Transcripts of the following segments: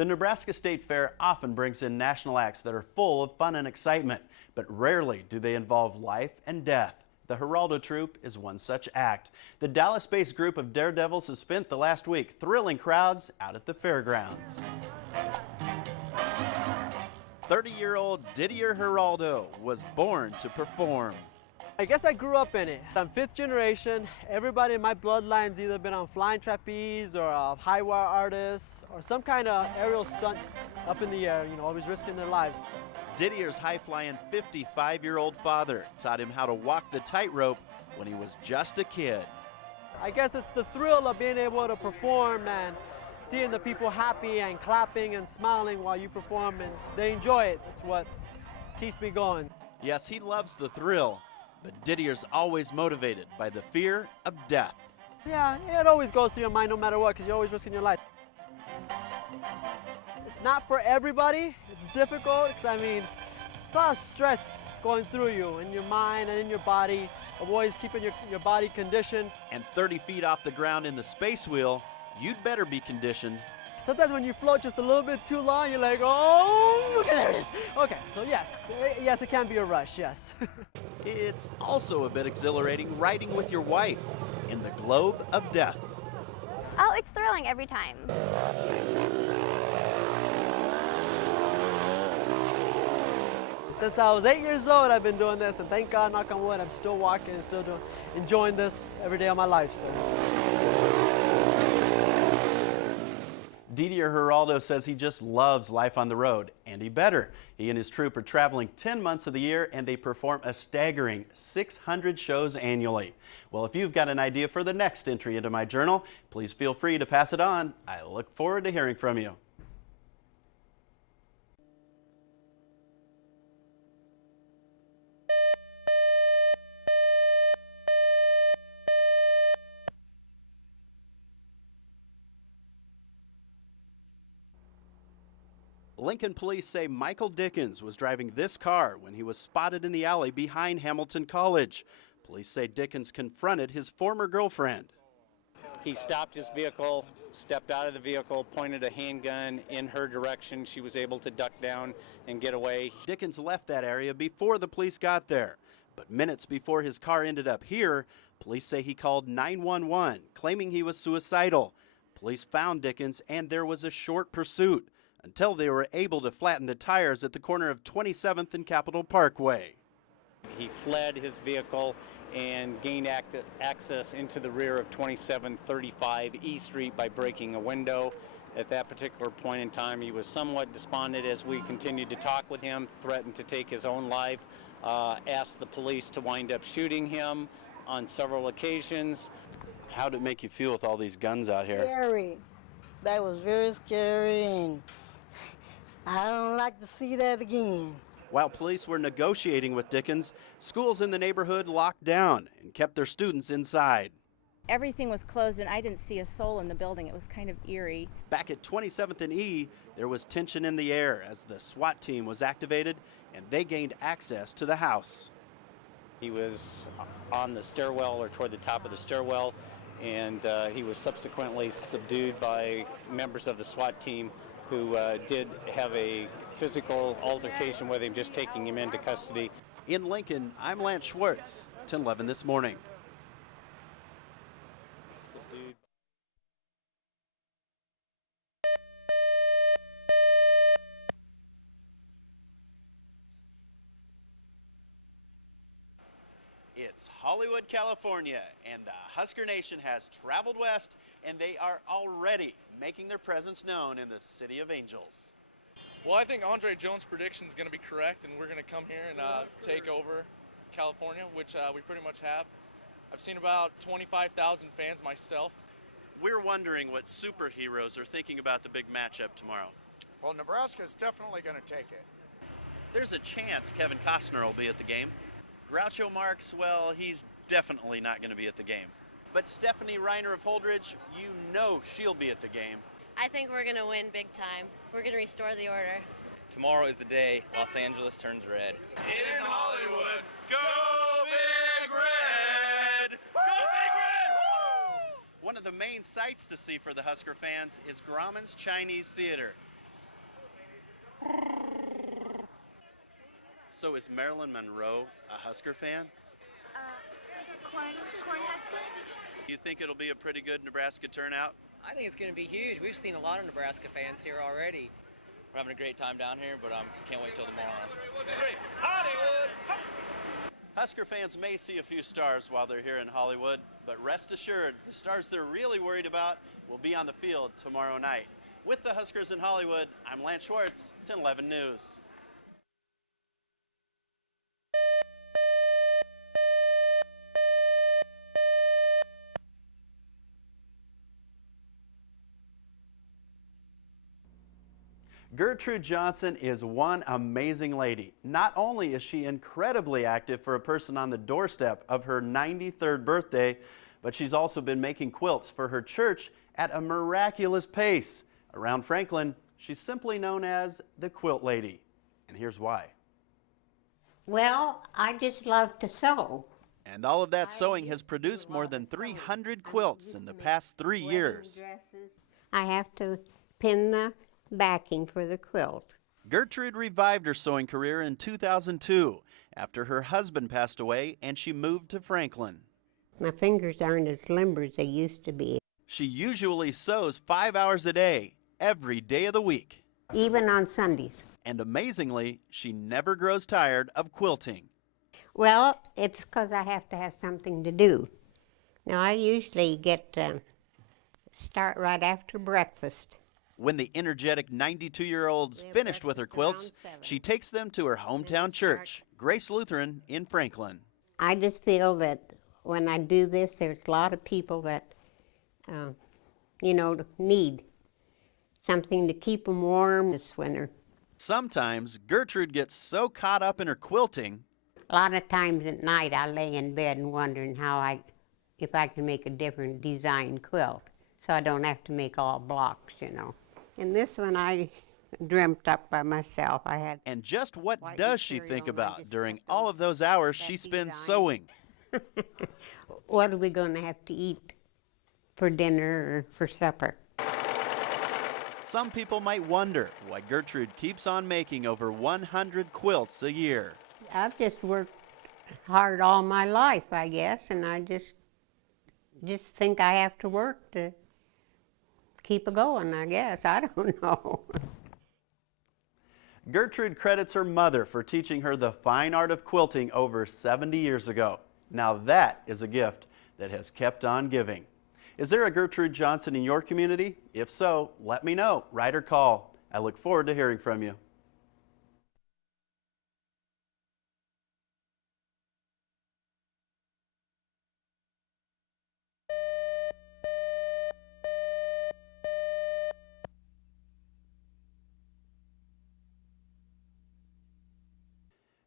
The Nebraska State Fair often brings in national acts that are full of fun and excitement, but rarely do they involve life and death. The Geraldo Troupe is one such act. The Dallas-based group of daredevils has spent the last week thrilling crowds out at the fairgrounds. 30-year-old Didier Geraldo was born to perform. I guess I grew up in it. I'm fifth generation. Everybody in my bloodline's either been on flying trapeze or a high wire artist or some kind of aerial stunt up in the air, always risking their lives. Didier's high-flying 55-year-old father taught him how to walk the tightrope when he was just a kid. I guess it's the thrill of being able to perform and seeing the people happy and clapping and smiling while you perform, and they enjoy it. That's what keeps me going. Yes, he loves the thrill, but Didier's always motivated by the fear of death. Yeah, it always goes through your mind no matter what, because you're always risking your life. It's not for everybody. It's difficult, because it's a lot of stress going through you in your mind and in your body, of always keeping your body conditioned. And 30 feet off the ground in the space wheel, you'd better be conditioned. Sometimes when you float just a little bit too long, you're like, oh, okay, there it is. Okay, so yes, it can be a rush, yes. It's also a bit exhilarating riding with your wife in the globe of death. Oh, it's thrilling every time. Since I was 8 years old, I've been doing this, and thank God, knock on wood, I'm still walking and still enjoying this every day of my life. So. Didier Geraldo says he just loves life on the road, and he better. He and his troupe are traveling 10 months of the year, and they perform a staggering 600 shows annually. Well, if you've got an idea for the next entry into my journal, please feel free to pass it on. I look forward to hearing from you. Lincoln police say Michael Dickens was driving this car when he was spotted in the alley behind Hamilton College. Police say Dickens confronted his former girlfriend. He stopped his vehicle, stepped out of the vehicle, pointed a handgun in her direction. She was able to duck down and get away. Dickens left that area before the police got there. But minutes before his car ended up here, police say he called 911, claiming he was suicidal. Police found Dickens and there was a short pursuit until they were able to flatten the tires at the corner of 27th and Capitol Parkway. He fled his vehicle and gained access into the rear of 2735 E Street by breaking a window. At that particular point in time, he was somewhat despondent as we continued to talk with him, threatened to take his own life, asked the police to wind up shooting him on several occasions. How did it make you feel with all these guns out here? Scary. That was very scary, and I don't like to see that again. While police were negotiating with Dickens, schools in the neighborhood locked down and kept their students inside. Everything was closed and I didn't see a soul in the building. It was kind of eerie. Back at 27th and E, there was tension in the air as the SWAT team was activated and they gained access to the house. He was on the stairwell or toward the top of the stairwell, and he was subsequently subdued by members of the SWAT team who did have a physical altercation with him, just taking him into custody. In Lincoln, I'm Lance Schwartz, 1011 This Morning. Subdued. It's Hollywood, California, and the Husker Nation has traveled west, and they are already making their presence known in the City of Angels. Well, I think Andre Jones' prediction is going to be correct, and we're going to come here and take over California, which we pretty much have. I've seen about 25,000 fans myself. We're wondering what superheroes are thinking about the big matchup tomorrow. Well, Nebraska is definitely going to take it. There's a chance Kevin Costner will be at the game. Groucho Marx, well, he's definitely not going to be at the game. But Stephanie Reiner of Holdridge, you know she'll be at the game. I think we're going to win big time. We're going to restore the order. Tomorrow is the day Los Angeles turns red. In Hollywood, go Big Red! Go Big Red! Woo! One of the main sights to see for the Husker fans is Grauman's Chinese Theater. So is Marilyn Monroe a Husker fan? Corn Husker? You think it'll be a pretty good Nebraska turnout? I think it's going to be huge. We've seen a lot of Nebraska fans here already. We're having a great time down here, but can't wait till tomorrow. Hollywood! Husker fans may see a few stars while they're here in Hollywood, but rest assured, the stars they're really worried about will be on the field tomorrow night. With the Huskers in Hollywood, I'm Lance Schwartz, 1011 News. Gertrude Johnson is one amazing lady. Not only is she incredibly active for a person on the doorstep of her 93rd birthday, but she's also been making quilts for her church at a miraculous pace. Around Franklin, she's simply known as the Quilt Lady. And here's why. Well, I just love to sew. And all of that sewing has produced more than 300 quilts in the past 3 years. I have to pin the backing for the quilt. Gertrude revived her sewing career in 2002 after her husband passed away and she moved to Franklin. My fingers aren't as limber as they used to be. She usually sews 5 hours a day, every day of the week. Even on Sundays. And amazingly, she never grows tired of quilting. Well, it's because I have to have something to do. Now, I usually start right after breakfast. When the energetic 92-year-old's finished with her quilts, she takes them to her hometown church, Grace Lutheran in Franklin. I just feel that when I do this, there's a lot of people that, need something to keep them warm this winter. Sometimes Gertrude gets so caught up in her quilting. A lot of times at night I lay in bed and wondering if I can make a different design quilt, so I don't have to make all blocks, And this one I dreamt up by myself. And just what does she think about during all of those hours she spends sewing? What are we going to have to eat for dinner or for supper? Some people might wonder why Gertrude keeps on making over 100 quilts a year. I've just worked hard all my life, I guess, and I just think I have to work to keep it going, I guess. I don't know. Gertrude credits her mother for teaching her the fine art of quilting over 70 years ago. Now that is a gift that has kept on giving. Is there a Gertrude Johnson in your community? If so, let me know. Write or call. I look forward to hearing from you.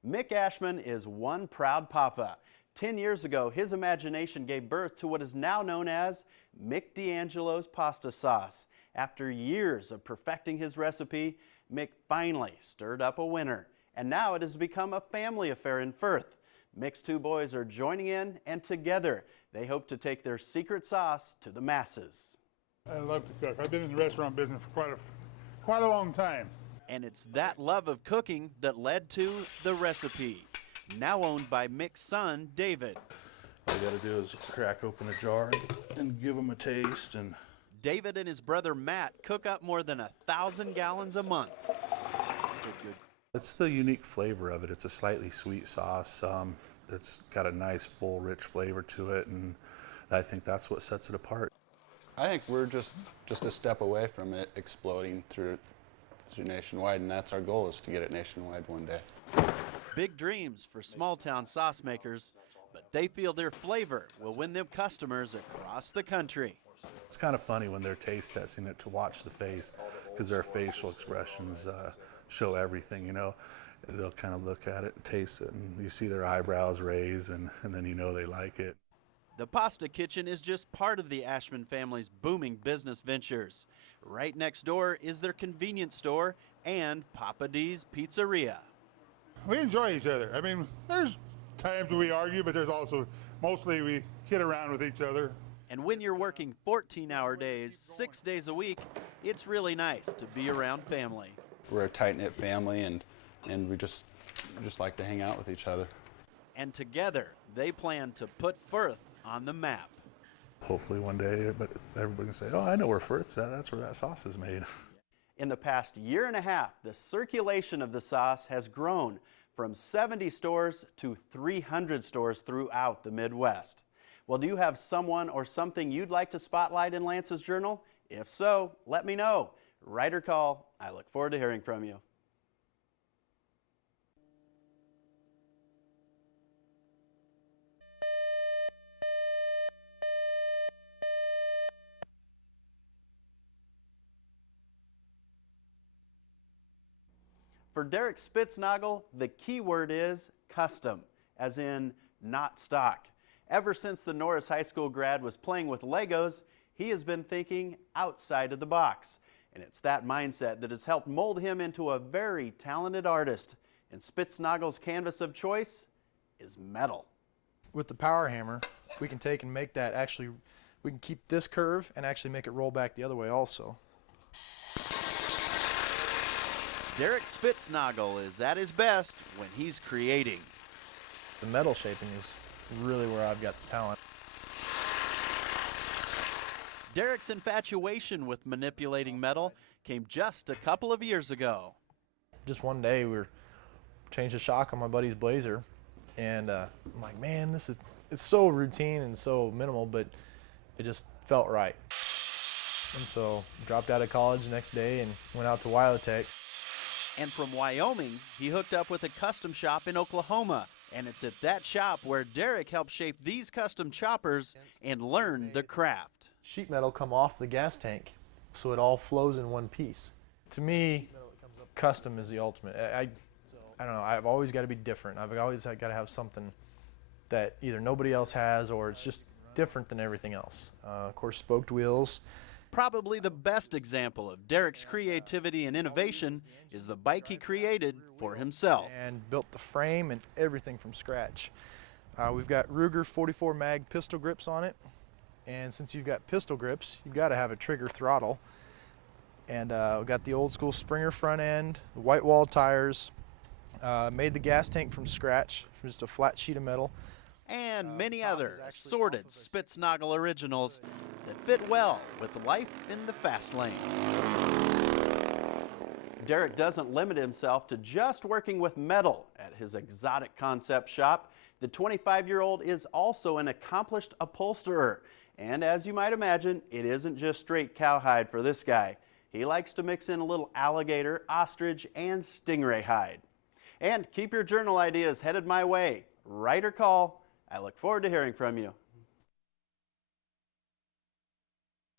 Mick Ashman is one proud papa. 10 years ago, his imagination gave birth to what is now known as Mick D'Angelo's pasta sauce. After years of perfecting his recipe, Mick finally stirred up a winner. And now it has become a family affair in Firth. Mick's two boys are joining in, and together they hope to take their secret sauce to the masses. I love to cook. I've been in the restaurant business for quite a long time. And it's that love of cooking that led to the recipe, now owned by Mick's son, David. All you gotta do is crack open a jar and give them a taste. And David and his brother Matt cook up more than 1,000 gallons a month. Good. It's the unique flavor of it. It's a slightly sweet sauce. It's got a nice, full, rich flavor to it, and I think that's what sets it apart. I think we're just a step away from it exploding through nationwide, and that's our goal, is to get it nationwide one day. Big dreams for small-town sauce makers, but they feel their flavor will win them customers across the country. It's kind of funny when they're taste testing it to watch the face, because their facial expressions show everything, They'll kind of look at it, taste it, and you see their eyebrows raise, and then you know they like it. The Pasta Kitchen is just part of the Ashman family's booming business ventures. Right next door is their convenience store and Papa D's Pizzeria. We enjoy each other. I mean, there's times we argue, but there's also, mostly we kid around with each other. And when you're working 14-hour days, 6 days a week, it's really nice to be around family. We're a tight-knit family, and we just like to hang out with each other. And together, they plan to put Firth on the map. Hopefully one day, but everybody can say, oh, I know where Firth's at. That's where that sauce is made. In the past year and a half, the circulation of the sauce has grown from 70 stores to 300 stores throughout the Midwest. Well, do you have someone or something you'd like to spotlight in Lance's Journal? If so, let me know. Write or call. I look forward to hearing from you. For Derek Spitsnoggle, the key word is custom, as in not stock. Ever since the Norris High School grad was playing with Legos, he has been thinking outside of the box. And it's that mindset that has helped mold him into a very talented artist. And Spitsnoggle's canvas of choice is metal. With the power hammer, we can take and make that actually, we can keep this curve and actually make it roll back the other way also. Derek Spitsnoggle is at his best when he's creating. The metal shaping is really where I've got the talent. Derek's infatuation with manipulating metal came just a couple of years ago. Just one day we changed the shock on my buddy's Blazer, and I'm like, man, it's so routine and so minimal, but it just felt right. And so dropped out of college the next day and went out to Wildtech. And from Wyoming, he hooked up with a custom shop in Oklahoma. And it's at that shop where Derek helped shape these custom choppers and learn the craft. Sheet metal come off the gas tank, so it all flows in one piece. To me, custom is the ultimate. I don't know, I've always got to be different. I've always got to have something that either nobody else has or it's just different than everything else. Of course, spoked wheels. Probably the best example of Derek's creativity and innovation is the bike he created for himself. And built the frame and everything from scratch. We've got Ruger 44 mag pistol grips on it. And since you've got pistol grips, you've got to have a trigger throttle. And we've got the old school Springer front end, the white wall tires, made the gas tank from scratch, from just a flat sheet of metal. And many other assorted Spitsnoggle originals that fit well with life in the fast lane. Derek doesn't limit himself to just working with metal at his exotic concept shop. The 25-year-old is also an accomplished upholsterer. And as you might imagine, it isn't just straight cowhide for this guy. He likes to mix in a little alligator, ostrich, and stingray hide. And keep your journal ideas headed my way. Write or call. I look forward to hearing from you.